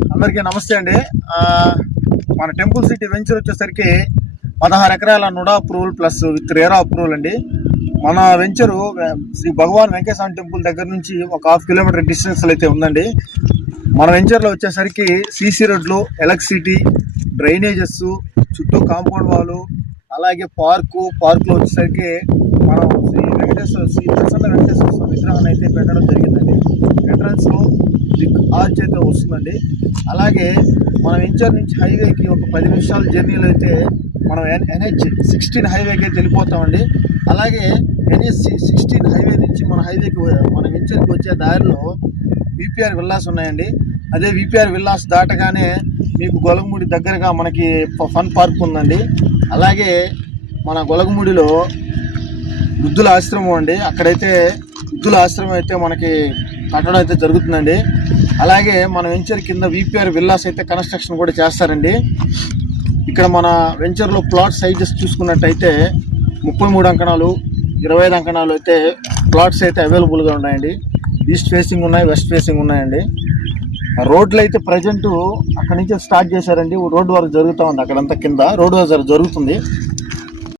అందరికీ నమస్తే అండి. మన టెంపుల్ సిటీ వెంచర్ వచ్చేసరికి పదహారు ఎకరాల NUDA approval plus with RERA approval అండి. మన వెంచరు శ్రీ భగవాన్ వెంకటేశ్వర టెంపుల్ దగ్గర నుంచి ఒక హాఫ్ కిలోమీటర్ డిస్టెన్స్లో అయితే ఉందండి. మన వెంచర్లో వచ్చేసరికి సీసీ రోడ్లు ఎలక్ట్రిసిటీ డ్రైనేజెస్ చుట్టూ కాంపౌండ్ వాలు అలాగే పార్కు పార్కులో వచ్చేసరికి మనం శ్రీ వెంకటేశ్వర శ్రీ ప్రసన్న వెంకటేశ్వర స్వామి విగ్రహాన్ని అయితే పెట్టడం జరిగిందండి. ఎంట్రన్స్లో లో ఆర్చ్ అయితే వస్తుందండి. అలాగే మనం ఇంచర్ నుంచి హైవేకి ఒక పది నిమిషాల జర్నీలో అయితే మనం ఎన్ ఎన్హెచ్ సిక్స్టీన్ హైవేకి అయితే వెళ్ళిపోతామండి. అలాగే ఎన్హెచ్సి సిక్స్టీన్ హైవే నుంచి మన హైవేకి మన ఇంచర్కి వచ్చే దారిలో విపిఆర్ విల్లాస్ ఉన్నాయండి. అదే విపిఆర్ విల్లాస్ దాటగానే మీకు గొలగముడి దగ్గరగా మనకి ఫన్ పార్క్ ఉందండి. అలాగే మన గొలగమూడిలో వృద్ధుల ఆశ్రమం అండి. అక్కడైతే వృద్ధుల ఆశ్రమం అయితే మనకి కట్టడం అయితే జరుగుతుందండి. అలాగే మన వెంచర్ కింద విపిఆర్ విల్లాస్ అయితే కన్స్ట్రక్షన్ కూడా చేస్తారండి. ఇక్కడ మన వెంచర్లో ప్లాట్ సైజెస్ చూసుకున్నట్టయితే ముప్పై మూడు అంకణాలు ఇరవై ఐదు అంకణాలు అయితే ప్లాట్స్ అయితే అవైలబుల్గా ఉన్నాయండి. ఈస్ట్ ఫేసింగ్ ఉన్నాయి వెస్ట్ ఫేసింగ్ ఉన్నాయండి. రోడ్లు అయితే ప్రజెంట్ అక్కడ నుంచి స్టార్ట్ చేశారండి. రోడ్డు వర్క్ జరుగుతూ ఉంది అక్కడంతా కింద. రోడ్డు వర్క్ జరుగుతుంది.